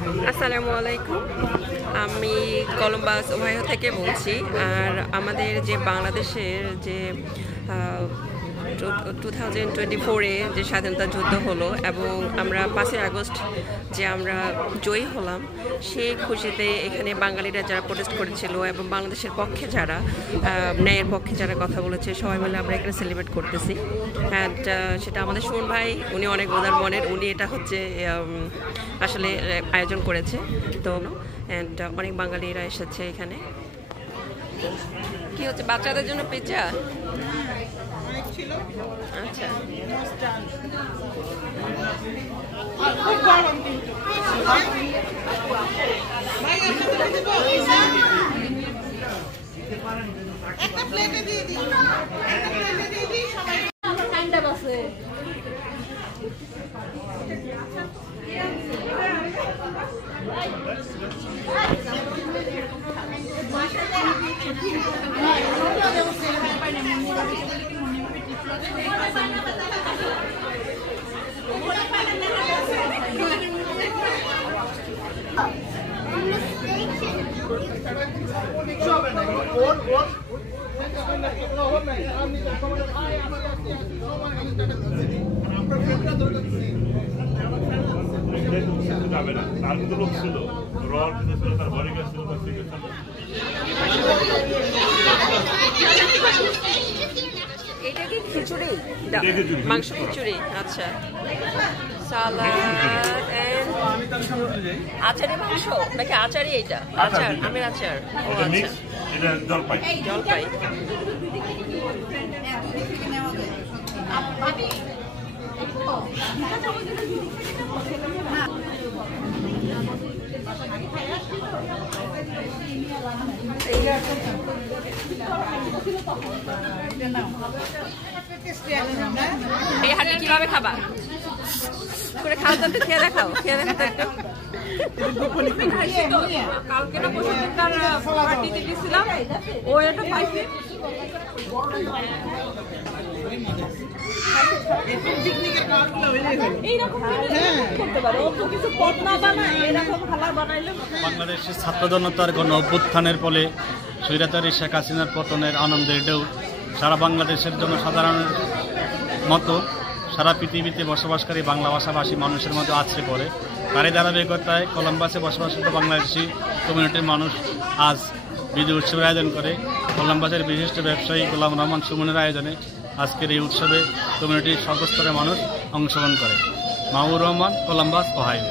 আসসালামু আলাইকুম। আমি কলম্বাস ওহাইও থেকে বলছি। আর আমাদের যে বাংলাদেশের যে 2024-এ যে স্বাধীনতা যুদ্ধ হলো এবং আমরা 5ই আগস্ট যে আমরা জয়ী হলাম, সেই খুশিতে এখানে বাঙালিরা যারা প্রোটেস্ট করেছিল এবং বাংলাদেশের পক্ষে যারা ন্যায়ের পক্ষে যারা কথা বলেছে, সবাই মিলে আমরা এখানে সেলিব্রেট করতেছি। অ্যান্ড সেটা আমাদের সুমন ভাই, উনি অনেক উদার মনের, উনি এটা হচ্ছে আসলে আয়োজন করেছে। তো অ্যান্ড অনেক বাঙালিরা এসেছে এখানে। কি হচ্ছে বাচ্চাদের জন্য পিৎজা? আচ্ছা, একটা প্লেটে দিয়ে দিই, সবাই ঠান্ডা বসে। এটা কি খিচুড়ি? মাংস খিচুড়ি। আচ্ছা, সালাদ এন্ড আচারি মাংস নাকি আচারি? এইটা আচার, আমের আচার। ও আচ্ছা, এটা জলপাই। জলপাই। এই হাতে কিভাবে খাবা? করে খাও তো, একটু খেয়ে দেখাও, খেয়ে দেখাও তো একটু। কালকে না পরশু দিনকার পার্টিতে গেছিলাম, ও এটা পাইছি। বাংলাদেশের ছাত্র জনতার গণ অভ্যুত্থানের ফলে স্বৈরাচারী শেখ হাসিনার পতনের আনন্দের ঢেউ সারা বাংলাদেশের জনসাধারণের মতো সারা পৃথিবীতে বসবাসকারী বাংলা ভাষাভাষী মানুষের মধ্যে আছড়ে পড়ে। তারই ধারাবাহিকতায় কলম্বাসে বসবাসরত বাংলাদেশি কমিউনিটির মানুষ আজ বিজয় উৎসবের আয়োজন করে। কলম্বাসের বিশিষ্ট ব্যবসায়ী গোলাম রহমান সুমনের আয়োজনে আজকের এই উৎসবে কমিউনিটির সর্বস্তরের মানুষ অংশগ্রহণ করে। Mahbur Rahman, Columbus, Ohio.